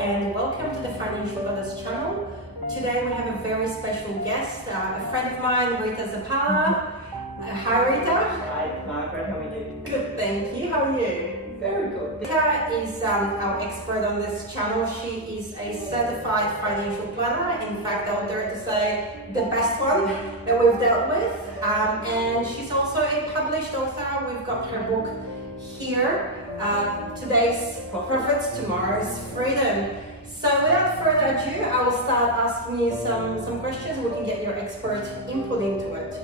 and welcome to the Financial Goddess channel. Today we have a very special guest, a friend of mine, Rita Zappulla. Hi Rita. Hi Margaret, how are you? Good, thank you. How are you? Very good. Rita is our expert on this channel. She is a certified financial planner. In fact, I would dare to say the best one that we've dealt with. And she's also a published author. We've got her book here. Today's Profits, Tomorrow's Freedom. So without further ado, I will start asking you some questions. We can get your expert input into it.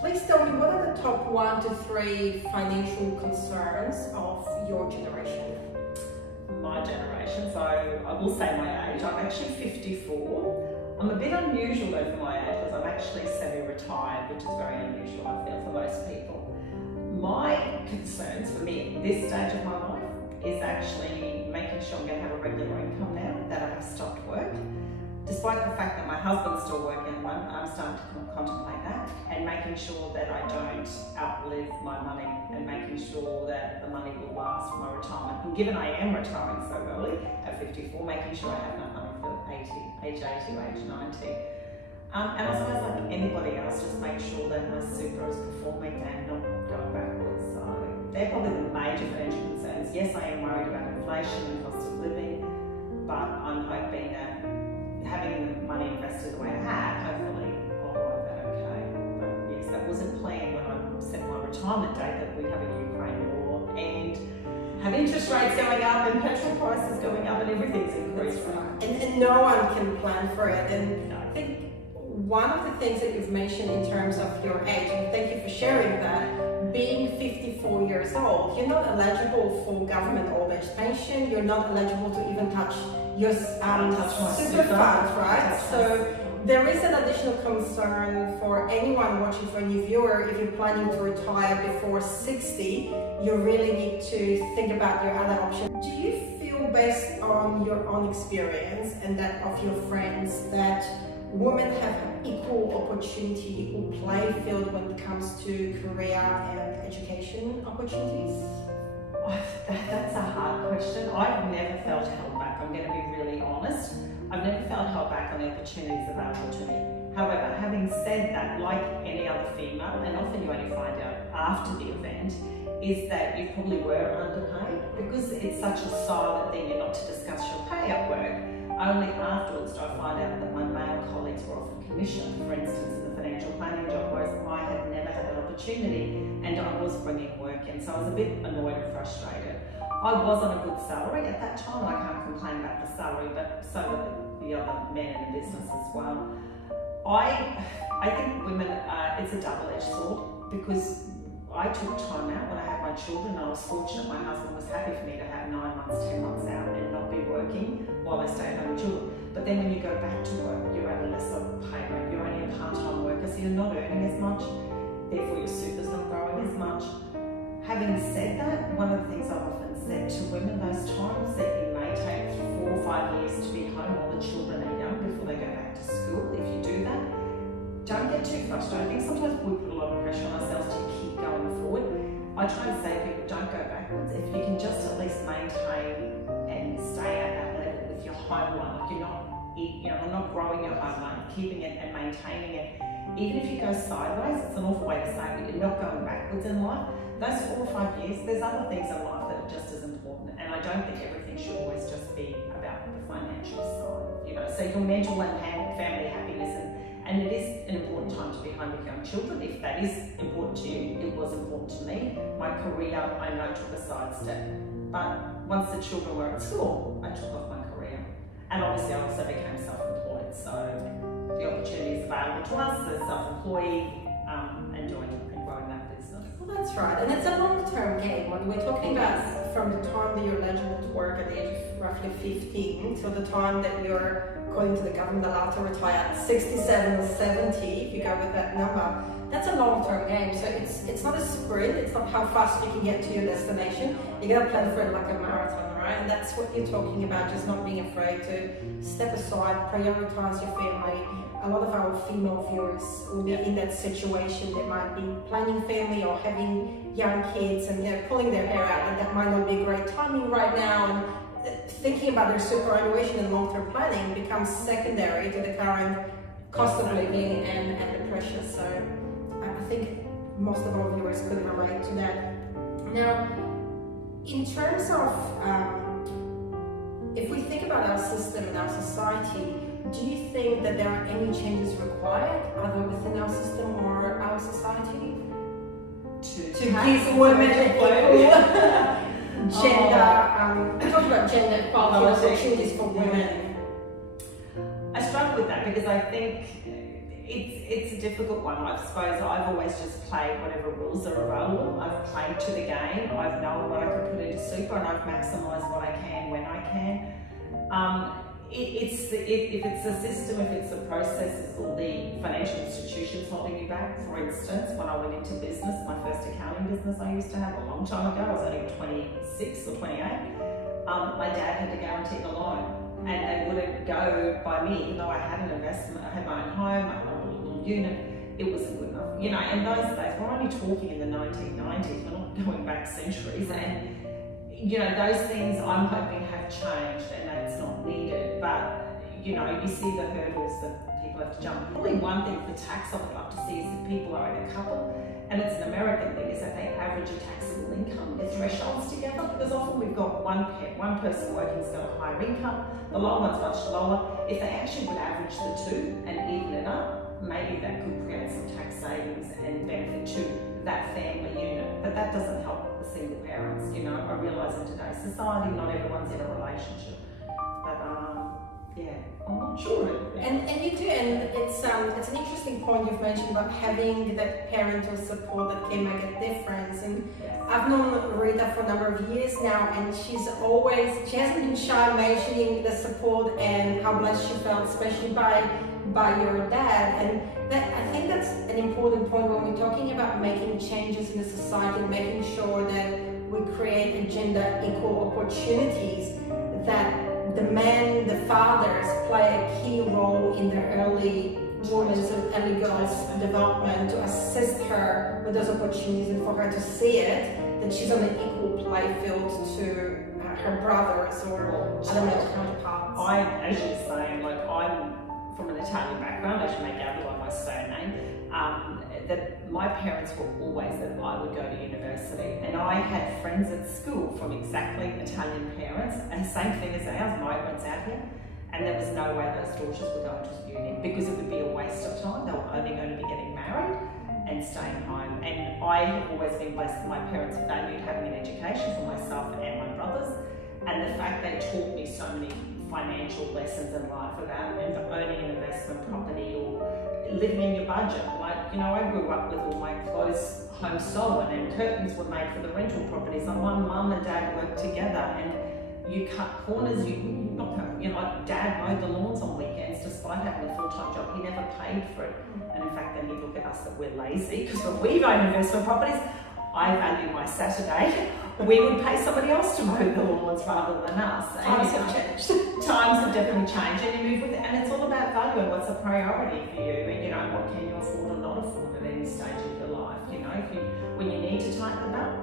Please tell me, what are the top 1 to 3 financial concerns of your generation? My generation, so I will say my age. I'm actually 54. I'm a bit unusual though for my age because I'm actually semi-retired, which is very unusual, I feel, for most people. My concerns for me at this stage of my life is actually making sure I'm going to have a regular income now that I have stopped work. Despite the fact that my husband's still working at the moment, I'm starting to contemplate that and making sure that I don't outlive my money and making sure that the money will last for my retirement. And given I am retiring so early at 54, making sure I have enough money for age 80 or age 90. And I suppose like anybody else, just make sure that my super is performing and not going backwards. So they're probably the major financial concerns. Yes, I am worried about inflation and cost of living, but I'm hoping that having the money invested the way I have, hopefully I'll ride that okay. But yes, that wasn't planned when I set my retirement date that we'd have a Ukraine war and have interest rates going up and petrol prices going up and everything's increased. Right. And no one can plan for it. And I think one of the things that you've mentioned in terms of your age, and thank you for sharing that, being 54 years old, you're not eligible for government old age pension, you're not eligible to even touch your super funds, right? So there is an additional concern for anyone watching, for any viewer, if you're planning to retire before 60, you really need to think about your other options. Do you feel, based on your own experience and that of your friends, that women have equal opportunity or play field when it comes to career and education opportunities? That's a hard question. I've never felt held back. I'm going to be really honest. I've never felt held back on the opportunities available to me. However, having said that, like any other female, and often you only find out after the event, is that you probably were underpaid because it's such a silent thing. You're not to discuss your pay at work. Only afterwards do I find out that my male colleagues were offered commission, for instance, in the financial planning job, whereas I had never had that opportunity and I was bringing work in. So I was a bit annoyed and frustrated. I was on a good salary at that time, and I can't complain about the salary, but so were the other men in the business as well. I think women, it's a double-edged sword because I took time out when I had my children. I was fortunate my husband was happy for me to have 9 months, 10 months out and not be working while I stayed home with children. But then when you go back to work, you're at a lesser pay rate. You're only a part-time worker, so you're not earning as much. Therefore, your super's not growing as much. Having said that, one of the things I've often said to women, those times that you may take 4 or 5 years to be home while the children are young before they go back to school, if you do that, don't get too frustrated. I think sometimes we put a lot of pressure on ourselves to keep going forward. I try to say to people, don't go backwards. If you can just at least maintain and stay at that level with your home line, like you're not growing your home line, keeping it and maintaining it. Even if you go sideways, it's an awful way to say it, but you're not going backwards in life. Those 4 or 5 years, there's other things in life that are just as important. And I don't think everything should always just be about the financial side. So your mental and family happiness, and it is an important time to be home with young children. If that is important to you, it was important to me. My career, I know, took a sidestep. But once the children were at school, I took off my career. And obviously I also became self-employed. So the opportunities available to us as self-employed and growing that business. Well, that's right. And it's a long-term game. When we're talking about from the time that you're eligible to work at the age of roughly 15 till the time that you're, according to the government, allowed to retire at 67 or 70, if you go with that number, that's a long-term game. So it's not a sprint, it's not how fast you can get to your destination. You gotta plan for it like a marathon, right? And that's what you're talking about, just not being afraid to step aside, prioritize your family. A lot of our female viewers will be in that situation. They might be planning family or having young kids and they're pulling their hair out, and that might not be great timing right now. And thinking about their superannuation and long-term planning becomes secondary to the current cost of living and the pressure. So I think most of our viewers could relate to that. Now, in terms of, if we think about our system and our society, do you think that there are any changes required either within our system or our society to give women equal gender, talk about gender equality opportunities for women? I struggle with that because I think it's a difficult one. I suppose I've always just played whatever rules are available. I've played to the game. I've known what I can put into super, and I've maximised what I can when I can. If it's a system, if it's a process, or the financial institutions holding you back. For instance, when I went into business, my first accounting business I used to have a long time ago, I was only 26 or 28, my dad had to guarantee the loan, and they wouldn't go by me, even though I had an investment, I had my own home, I had my own little unit. It wasn't good enough. You know, in those days, we're only talking in the 1990s, we're not going back centuries, and you know, those things I'm hoping have changed and that it's not needed, but you know, you see the hurdles that people have to jump. Probably one thing for tax I would love to see is if people are in a couple, and it's an American thing, is that they average a taxable income, their thresholds together, because often we've got one person working who's got a higher income, the lower one's much lower. If they actually would average the two and even it up, maybe that could create some tax savings and benefit to that family unit, but that doesn't help the single parents. You know, I realise in today's society not everyone's in a relationship, but yeah, I'm not sure. And you do, and it's an interesting point you've mentioned about having that parental support that can make a difference. And yes. I've known Rita for a number of years now, and she hasn't been shy mentioning the support and how blessed she felt, especially by your dad. And that, I think that's an important point when we're talking about making changes in the society, making sure that we create a gender equal opportunities, that the men, the fathers play a key role in the early women's and early girls' development to assist her with those opportunities and for her to see it, that she's on an equal play field to her brothers or other male counterparts. As you're saying, like I'm from an Italian background, I should make out by my surname, that my parents were always that I would go to university, and I had friends at school from exactly Italian parents, and same thing as ours, migrants out here, and there was no way those daughters were going to uni because it would be a waste of time. They were only going to be getting married and staying home, and I have always been blessed that my parents valued having an education for myself and my brothers, and the fact they taught me so many financial lessons in life about owning an investment property or living in your budget. Like, you know, I grew up with all my clothes home sewn and curtains were made for the rental properties, and my mum and dad worked together, and you cut corners, dad mowed the lawns on weekends despite having a full-time job. He never paid for it, and in fact then he'd look at us that we're lazy because when we've owned investment properties, I value my Saturday. We would pay somebody else to mow the lawns rather than us. Times have changed. Times have definitely changed, and you move with it, and it's all about value and what's a priority for you, and you know, what can you afford or not afford at any stage of your life. You know, when you need to tighten the belt,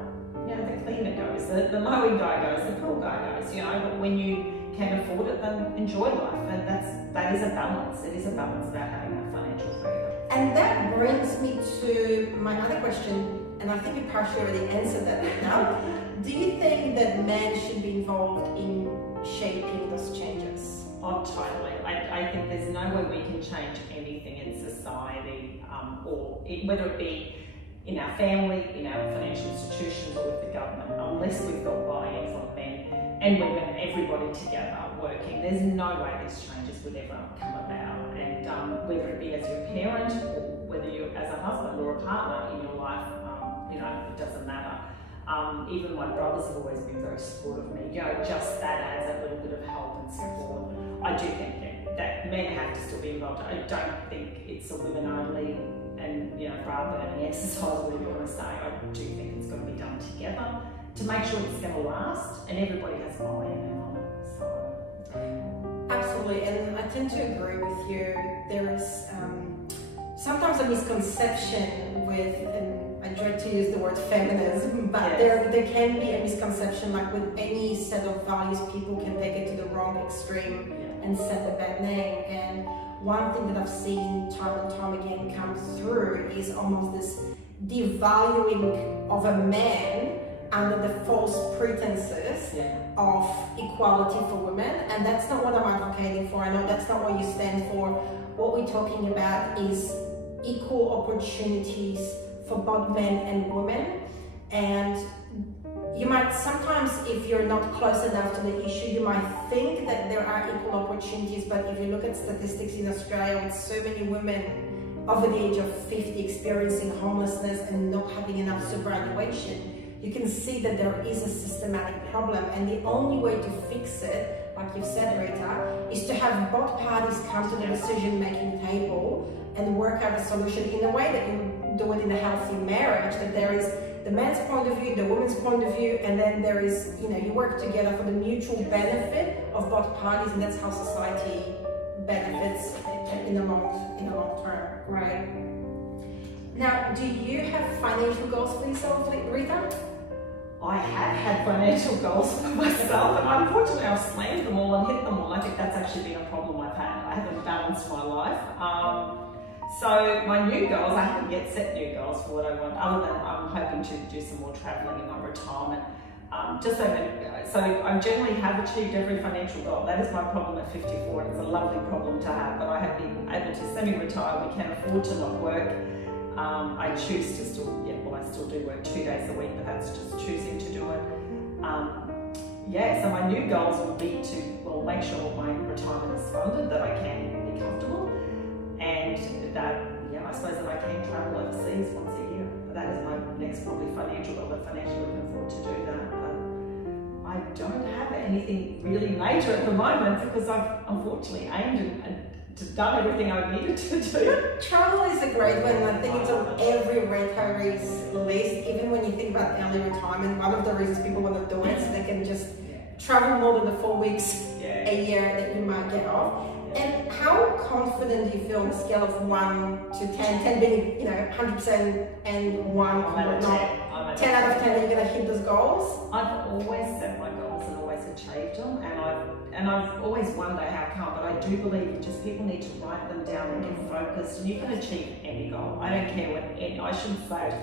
you know, the cleaner goes, the mowing guy goes, the pool guy goes, you know, but when you can afford it, then enjoy life, and that is a balance. It is a balance about having that financial freedom. And that brings me to my other question, and I think you partially already answered that right now. Do you think that men should be involved in shaping those changes? Oh, totally. I think there's no way we can change anything in society, whether it be in our family, in our financial institutions, or with the government, unless we've got buy-in from men and women, everybody together working. There's no way these changes would ever come about. And whether it be as your parent or whether you're as a husband or a partner in your life, you know, it doesn't matter. Even my brothers have always been very supportive of me. You know, just that adds a little bit of help and support. I do think that men have to still be involved. I don't think it's a women only, and you know, rather than any exercise, whatever you want to say, I do think it's got to be done together to make sure it's going to last and everybody has buy-in on it. So. Absolutely, and I tend to agree with you. There is sometimes a misconception with, and I dread to use the word feminism, but yes. there can be a misconception, like with any set of values, people can take it to the wrong extreme and set a bad name. And one thing that I've seen time and time again come through is almost this devaluing of a man under the false pretenses of equality for women, and that's not what I'm advocating for. I know that's not what you stand for. What we're talking about is equal opportunities for both men and women. And you might sometimes, if you're not close enough to the issue, you might think that there are equal opportunities, but if you look at statistics in Australia with so many women over the age of 50 experiencing homelessness and not having enough superannuation, you can see that there is a systematic problem. And the only way to fix it, like you've said, Rita, is to have both parties come to the decision-making table and work out a solution in a way that you do it in a healthy marriage, that there is the man's point of view, the woman's point of view, and then there is, you know, you work together for the mutual benefit of both parties, and that's how society benefits in the long term, right? Now, do you have financial goals for yourself, Rita? I have had financial goals for myself, and unfortunately I've slammed them all and hit them all. I think that's actually been a problem I've had. I haven't balanced my life. So my new goals, I haven't yet set new goals for what I want, other than I'm hoping to do some more travelling in my retirement. So I generally have achieved every financial goal. That is my problem at 54, and it's a lovely problem to have, but I have been able to semi-retire. We can afford to not work. I choose to still, I still do work 2 days a week, but that's just choosing to do it. So my new goals will be to, make sure my retirement is funded, that I can be comfortable, and that, I suppose that I can travel overseas once a year. That is my next probably financial goal, but financially looking forward to do that. But I don't have anything really major at the moment because I've unfortunately aimed and done everything I needed to do. Travel is a great one. I think it's on every retiree's list. Even when you think about early retirement, one of the reasons people want to do it is so they can just travel more than the 4 weeks a year that you might get off. And how confident do you feel on a scale of 1 to 10, 10 being 100% and 1 not 10 out of 10, are you going to hit those goals? I've always set my goals and always achieved them, and I've always wondered how come, but I do believe just people need to write them down and get focused, and you can achieve any goal. I don't care I shouldn't say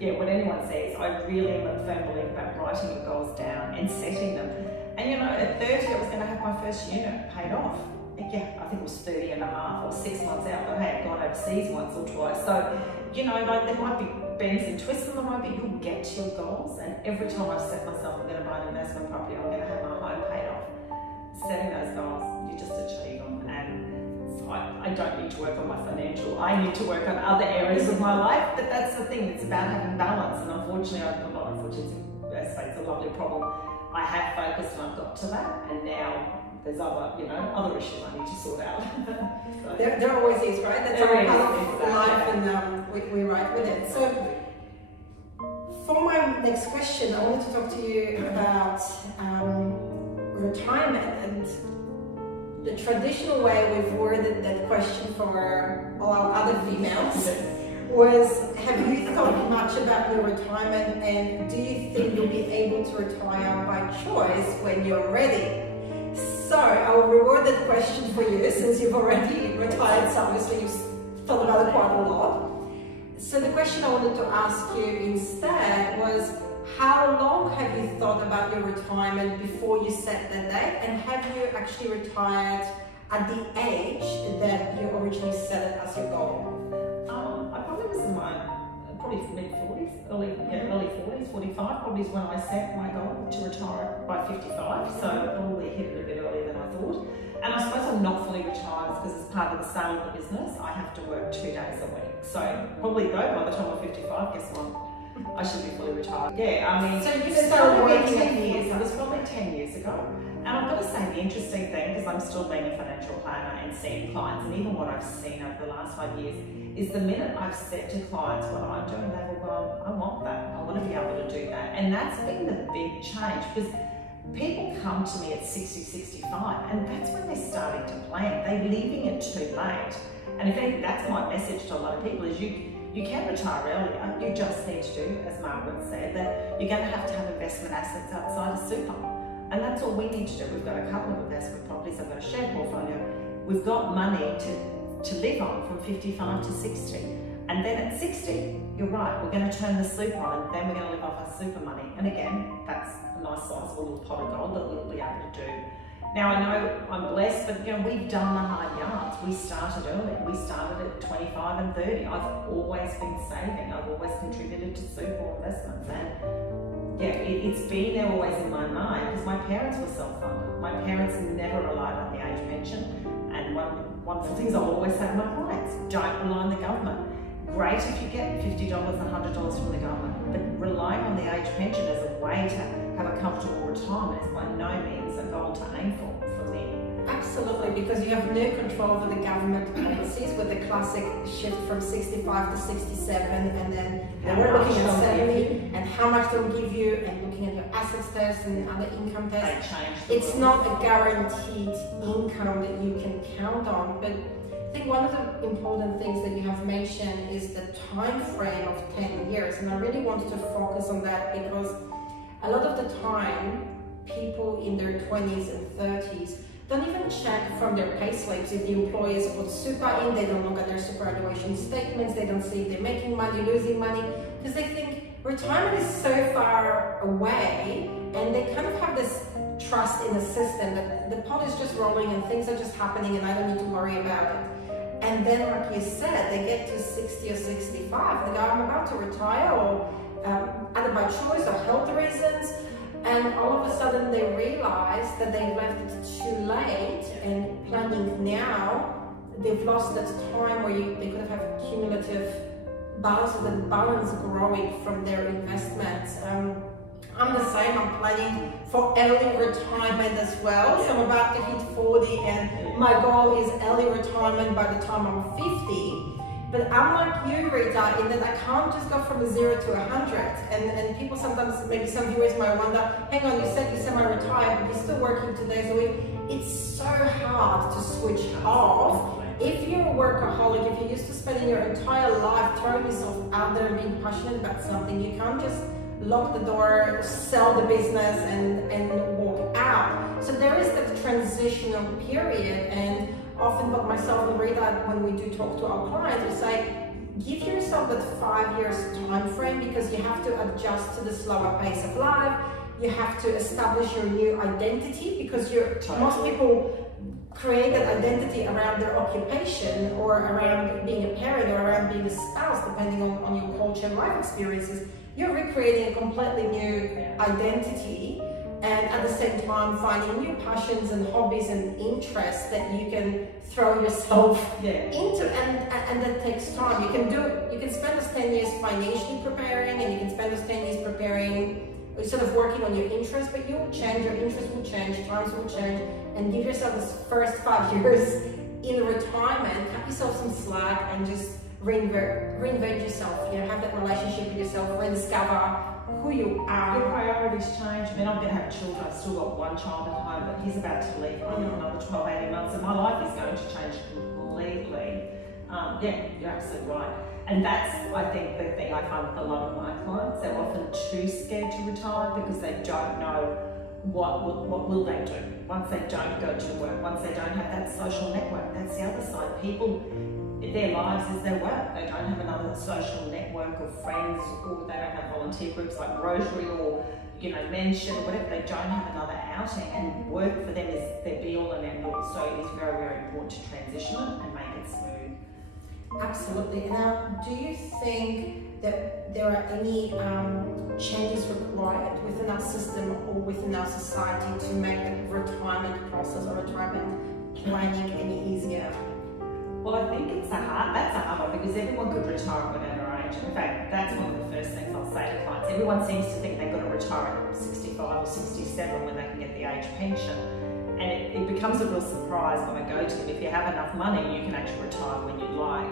it, what anyone says. I really am a firm believer about writing your goals down and setting them. And at 30 I was going to have my first unit paid off. I think it was 30 and a half or 6 months out, but I had gone overseas once or twice. So, there might be bends and twists, and there might be, you'll get to your goals. And every time I've set myself, I'm going to buy an investment property, I'm going to have my home paid off. Setting those goals, you just achieve them. And I don't need to work on my financial, I need to work on other areas of my life. But that's the thing, it's about having balance. And unfortunately, it's a lovely problem. I have focused and I've got to that, and now there's other issues I need to sort out. So. There always is, right? That's our part of life, and we ride with it. So, for my next question, I wanted to talk to you about retirement, and the traditional way we've worded that question for all our other females was, have you thought much about your retirement, and do you think you'll be able to retire by choice when you're ready? So I will reward that question for you, since you've already retired, so obviously you've thought about it quite a lot. So the question I wanted to ask you instead was, how long have you thought about your retirement before you set that date, and have you actually retired at the age that you originally set it as your goal? I probably was in my mid-40s, early 40s, 45 probably is when I set my goal to retire by 55, so I probably hit it a bit earlier than I thought. And I suppose I'm not fully retired because as part of the sale of the business, I have to work 2 days a week. So probably though, by the time I'm 55, guess what? I should be fully retired. So you started working 10 years, it was probably 10 years ago. And I've got to say, the interesting thing, because I'm still being a financial planner and seeing clients, and even what I've seen over the last 5 years, is the minute I've said to clients what I'm doing, they will go, I want that, I want to be able to do that. And that's been the big change, because people come to me at 60, 65, and that's when they're starting to plan. They're leaving it too late. And in fact, that's my message to a lot of people, is You can retire earlier. You just need to do, as Margaret said, that you're going to have investment assets outside of super. And that's all we need to do. We've got a couple of investment properties. I've got a shared portfolio. We've got money to live on from 55 to 60. And then at 60, you're right, we're going to turn the super on and then we're going to live off our super money. And again, that's a nice sizable little pot of gold that we'll be able to do. Now, I know I'm blessed, but we've done the hard yards. We started early. We started at 25 and 30. I've always been saving. I've always contributed to super investments. And yeah, it's been there always in my mind because my parents were self-funded. My parents never relied on the age pension. And one of the things I always say to my clients, don't rely on the government. Great if you get $50 and $100 from the government, but relying on the age pension as a way to have a comfortable retirement is by no means a goal to aim for me. Absolutely, because you have no control over the government policies with the classic shift from 65 to 67, and then we're looking at 70 and how much they'll give you, and looking at your assets test and other income tests. It's not a guaranteed income that you can count on, but I think one of the important things that you have mentioned is the time frame of 10 years, and I really wanted to focus on that because a lot of the time people in their 20s and 30s don't even check from their pay slips if the employers put super in. They don't look at their superannuation statements, they don't see if they're making money, losing money, because they think retirement is so far away, and they kind of have this trust in the system that the pot is just rolling and things are just happening and I don't need to worry about it. And then, like you said, they get to 60 or 65, they go, I'm about to retire, or either by choice or health reasons, and all of a sudden they realize that they left it too late, and planning now, they've lost that time where they could have had cumulative balances and balance growing from their investments. I'm the same, I'm planning for early retirement as well. So I'm about to hit 40 and my goal is early retirement by the time I'm 50. But I'm like you, Rita, in that I can't just go from 0 to 100. And people sometimes, maybe some viewers might wonder, hang on, you said you semi-retired, but you're still working 2 days a week. It's so hard to switch off. If you're a workaholic, if you're used to spending your entire life throwing yourself out there and being passionate about something, you can't just lock the door, sell the business and walk out. So there is that transitional period, and often both myself and Rita, when we do talk to our clients, we say, give yourself that 5 years time frame, because you have to adjust to the slower pace of life. You have to establish your new identity, because most people create that identity around their occupation or around being a parent or around being a spouse, depending on your culture and life experiences. You're recreating a completely new identity, and at the same time finding new passions and hobbies and interests that you can throw yourself into, and that takes time. You can spend those 10 years financially preparing, and you can spend those 10 years preparing, sort of working on your interests, but you will change, your interests will change, times will change, and give yourself this first 5 years in retirement, cut yourself some slack and just reinvent yourself, have that relationship with yourself, rediscover who you are. Your priorities change. I mean, I'm going to have children. I've still got one child at home, but he's about to leave in another 12, 18 months, and my life is going to change completely. Yeah, you're absolutely right. And that's, I think, the thing I find with a lot of my clients. They're often too scared to retire because they don't know what will they do once they don't go to work, once they don't have that social network. That's the other side. People, their lives is their work. They don't have another social network of friends, or they don't have volunteer groups like Rotary or Mention or whatever. They don't have another outing, and work for them is their be all and end all. So it is very, very important to transition it and make it smooth. Absolutely. Now, do you think that there are any changes required within our system or within our society to make the retirement process or retirement planning any easier? Well, I think that's a hard one, because everyone could retire at whatever age. In fact, that's one of the first things I'll say to clients. Everyone seems to think they've got to retire at 65 or 67 when they can get the age pension. And it becomes a real surprise when I go to them. If you have enough money, you can actually retire when you like.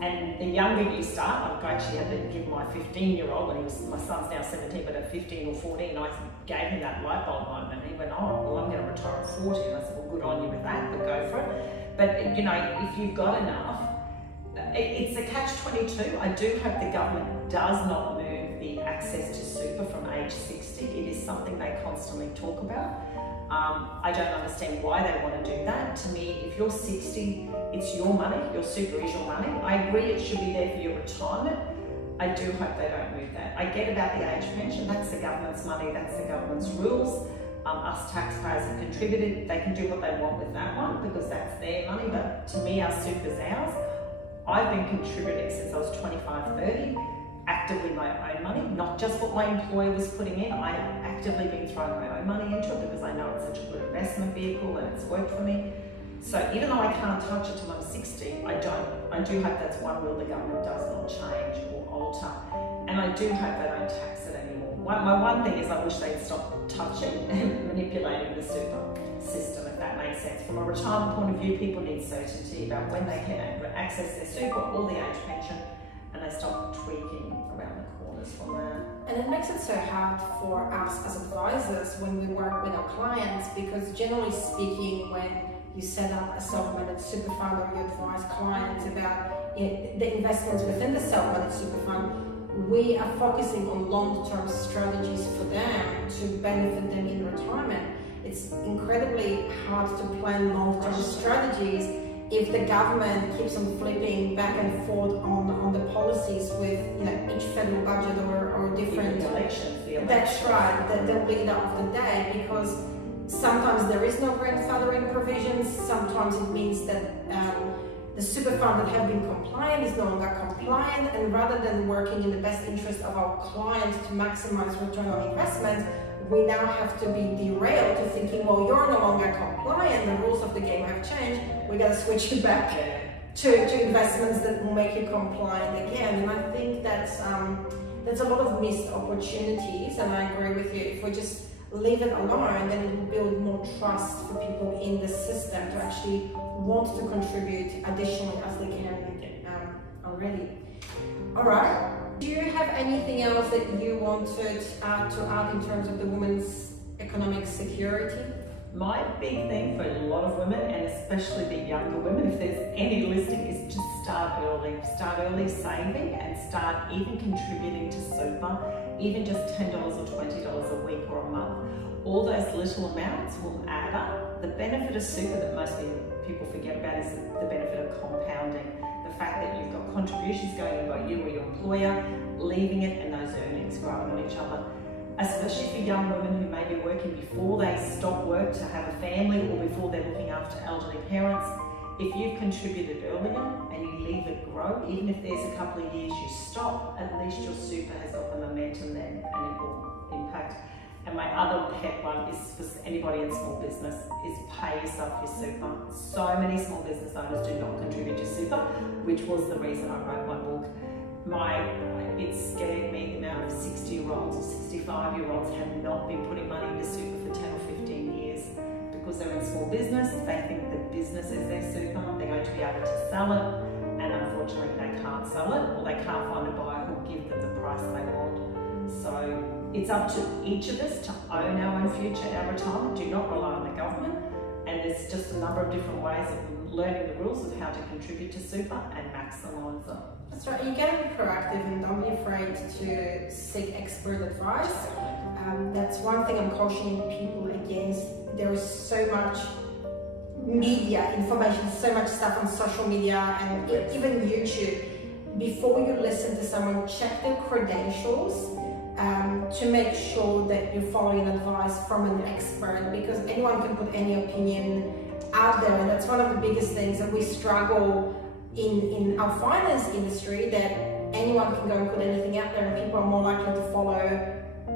And the younger you start, I've actually had to give my 15-year-old, my son's now 17, but at 15 or 14, I gave him that light bulb moment. He went, oh, well, I'm going to retire at 40. And I said, well, good on you with that, but go for it. But, if you've got enough, it's a catch-22. I do hope the government does not move the access to super from age 60. It is something they constantly talk about. I don't understand why they want to do that. To me, if you're 60, it's your money. Your super is your money. I agree it should be there for your retirement. I do hope they don't move that. I get about the age pension. That's the government's money. That's the government's rules. Us taxpayers have contributed. They can do what they want with that one because that's their money. But to me, our super's ours. I've been contributing since I was 25, 30. Actively my own money, not just what my employer was putting in. I've actively been throwing my own money into it because I know it's such a good investment vehicle and it's worked for me. So even though I can't touch it till I'm 60, I do hope that's one rule the government does not change or alter. And I do hope they don't tax it anymore. My one thing is I wish they'd stop touching and manipulating the super system, if that makes sense. From a retirement point of view, people need certainty about when they can access their super or the age pension, and they stop tweaking around the corners from that. And it makes it so hard for us as advisors when we work with our clients, because generally speaking, when you set up a self-managed super fund or you advise clients about the investments within the self-managed super fund, we are focusing on long-term strategies for them to benefit them in retirement. It's incredibly hard to plan long-term strategies if the government keeps on flipping back and forth on the policies with each federal budget or different elections. That's right, the leader of the day, because sometimes there is no grandfathering provisions. Sometimes it means that the super fund that have been compliant is no longer compliant, and rather than working in the best interest of our clients to maximize return on investment, we now have to be derailed to thinking, well, you're no longer compliant, the rules of the game have changed, we got to switch you back to investments that will make you compliant again. And I think that's a lot of missed opportunities, and I agree with you. If we just leave it alone, then it will build more trust for people in the system to actually want to contribute additionally as they can already. All right. Do you have anything else that you wanted to add in terms of the women's economic security? My big thing for a lot of women, and especially the younger women, if there's any listening, is just start early. Start early saving and start even contributing to super, even just $10 or $20 a week or a month. All those little amounts will add up. The benefit of super that most people forget about is the benefit of compounding. The fact that you've got contributions going in by you or your employer, leaving it, and those earnings growing on each other. Especially for young women who may be working before they stop work to have a family or before they're looking after elderly parents. If you've contributed earlier and you leave it grow, even if there's a couple of years you stop, at least your super has got the momentum then and it will impact. And my other pet one is for anybody in small business, is pay yourself your super. So many small business owners do not contribute to super, which was the reason I wrote my book. It scared me the amount of 60-year-olds or 65-year-olds have not been putting money into super for 10 or 15 years because they're in small business. They think the business is their super, they're going to be able to sell it, and unfortunately they can't sell it, or they can't find a buyer who'll give them the price they want. So it's up to each of us to own our own future, our retirement. Do not rely on the government, and there's just a number of different ways of learning the rules of how to contribute to super and maximise them. That's right, you gotta be proactive and don't be afraid to seek expert advice. That's one thing I'm cautioning people against. There is so much media information, so much stuff on social media and even YouTube. Before you listen to someone, check their credentials to make sure that you're following advice from an expert, because anyone can put any opinion out there, and that's one of the biggest things that we struggle in our finance industry, that anyone can go and put anything out there, and people are more likely to follow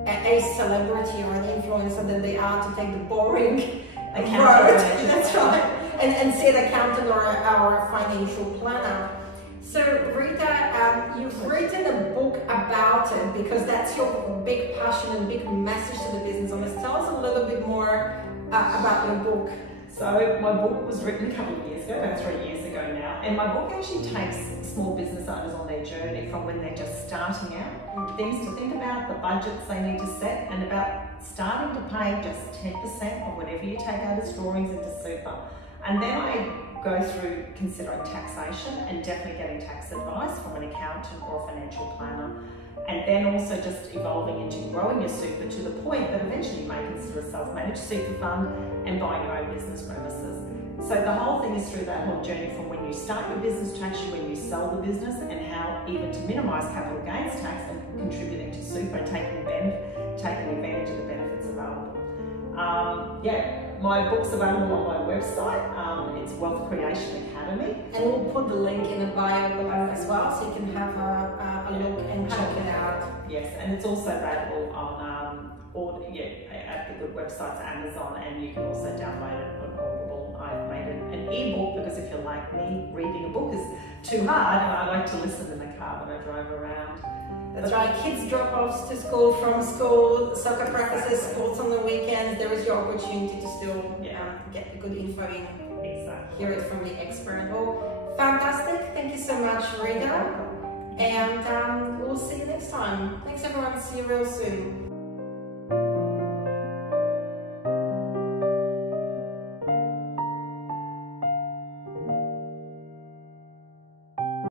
a celebrity or an influencer than they are to take the boring road. That's right, and see an accountant or a financial planner. So Rita, you've written a book about it because that's your big passion and big message to the business owners. Tell us a little bit more about your book. So my book was written a couple of years ago, about 3 years ago now, and my book actually takes small business owners on their journey from when they're just starting out, things to think about, the budgets they need to set, and about starting to pay just 10% of whatever you take out as drawings into super. And then I go through considering taxation and definitely getting tax advice from an accountant or a financial planner. And then also just evolving into growing your super to the point that eventually you may consider a self-managed super fund and buying your own business premises. So the whole thing is through that whole journey from when you start your business to actually when you sell the business, and how even to minimise capital gains tax and contributing to super and taking advantage of the benefits available. My book's available on my website. It's Wealth Creation Academy. And we'll put the link in the bio below as well, so you can have a look and check it out. Yes, and it's also available on at the good websites, Amazon, and you can also download it on Audible. I've made an e-book because if you're like me, reading a book is too hard, and I like to listen in the car when I drive around. That's right, kids drop offs to school, from school, soccer practices, sports on the weekends. There is your opportunity to still get the good info in. Exactly. Hear it from the expert. Well, fantastic. Thank you so much, Rita. And we'll see you next time. Thanks everyone. See you real soon.